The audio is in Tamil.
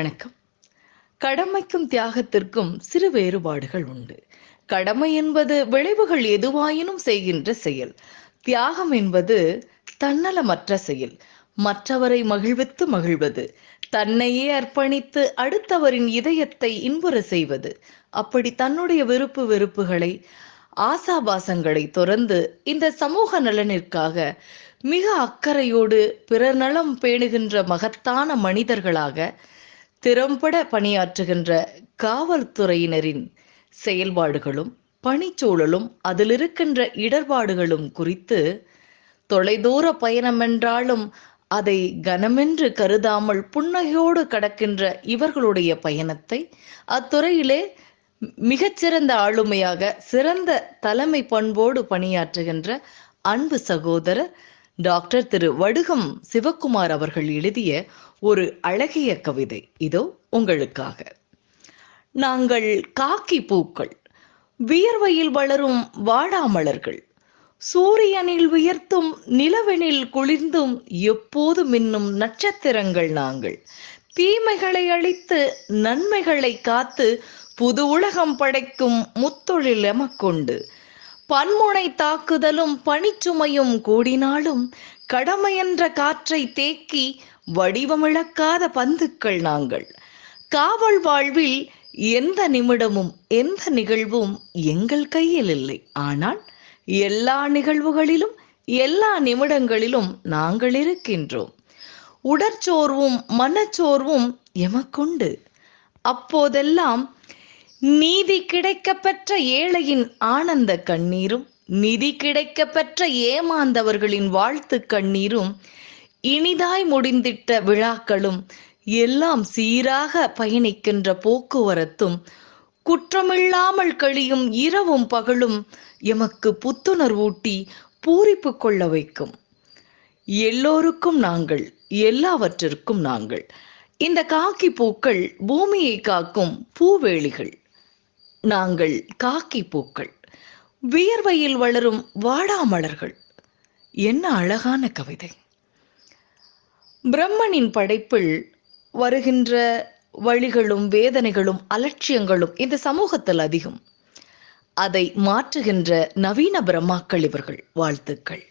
வணக்கம். கடமைக்கும் தியாகத்திற்கும் சிறு வேறுபாடுகள் உண்டு. கடமை என்பது விளைவுகள் எதுவாயினும் செய்கின்ற செயல். தியாகம் என்பது தன்னலமற்ற செயல். மற்றவரை மகிழ்வித்து மகிழ்வது, தன்னையே அர்ப்பணித்து அடுத்தவரின் இதயத்தை இன்புற செய்வது. அப்படி தன்னுடைய விருப்பு வெறுப்புகளை, ஆசாபாசங்களை துறந்து இந்த சமூக நலனிற்காக மிக அக்கறையோடு பிறர் நலம் பேணுகின்ற மகத்தான மனிதர்களாக திறம்பட பணியாற்றுகின்ற காவல்துறையினரின் செயல்பாடுகளும் பணிச்சூழலும் அதில் இருக்கின்ற இடர்பாடுகளும் குறித்து தொலைதூர பயணமென்றாலும் அதை கனமென்று கருதாமல் புன்னகையோடு கடக்கின்ற இவர்களுடைய பயணத்தை அத்துறையிலே மிகச்சிறந்த ஆளுமையாக சிறந்த தலைமை பண்போடு பணியாற்றுகின்ற அன்பு சகோதரர் டாக்டர் திரு வடுகம் சிவக்குமார் அவர்கள் எழுதிய ஒரு அழகிய கவிதை இதோ உங்களுக்காக. நாங்கள் காக்கி பூக்கள், வியர்வையில் வளரும் வாடாமலர்கள், சூரியனில் உயர்த்தும் நிலவெனில் குளிர்ந்தும் எப்போது மின்னும் நட்சத்திரங்கள் நாங்கள். தீமைகளை அழித்து நன்மைகளை காத்து புது உலகம் படைக்கும் முத்தொழில் எமக்கொண்டு. பன்முனை தாக்குதலும் பனிச்சுமையும் கூடினாலும் கடமையென்ற காற்றை தேக்கி வடிவமிழக்காத பந்துக்கள் நாங்கள். காவல் வாழ்வில் எந்த நிமிடமும் எந்த நிகழ்வும் எங்கள் கையில் இல்லை. ஆனால் எல்லா நிகழ்வுகளிலும் எல்லா நிமிடங்களிலும் நாங்கள் இருக்கின்றோம். உடற்சோர்வும் மனச்சோர்வும் எமக்குண்டு. அப்போதெல்லாம் நீதி கிடைக்க பெற்ற ஏழையின் ஆனந்த கண்ணீரும், நிதி கிடைக்க பெற்ற ஏமாந்தவர்களின் வாழ்த்து கண்ணீரும், இனிதாய் முடிந்திட்ட விழாக்களும், எல்லாம் சீராக பயணிக்கின்ற போக்குவரத்தும், குற்றமில்லாமல் கழியும் இரவும் பகலும் எமக்கு புத்துணர்வூட்டி பூரிப்பு கொள்ள வைக்கும். எல்லோருக்கும் நாங்கள், எல்லாவற்றிற்கும் நாங்கள். இந்த காக்கி பூக்கள் பூமியை காக்கும் பூவேலிகள். நாங்கள் காக்கி பூக்கள், வியர்வையில் வளரும் வாடாமலர்கள். என்ன அழகான கவிதை! பிரம்மனின் படைப்பில் வருகின்ற வழிகளும் வேதனைகளும் அலட்சியங்களும் இந்த சமூகத்தில் அதிகம். அதை மாற்றுகின்ற நவீன பிரம்மாக்கள் இவர்கள். வாழ்த்துக்கள்.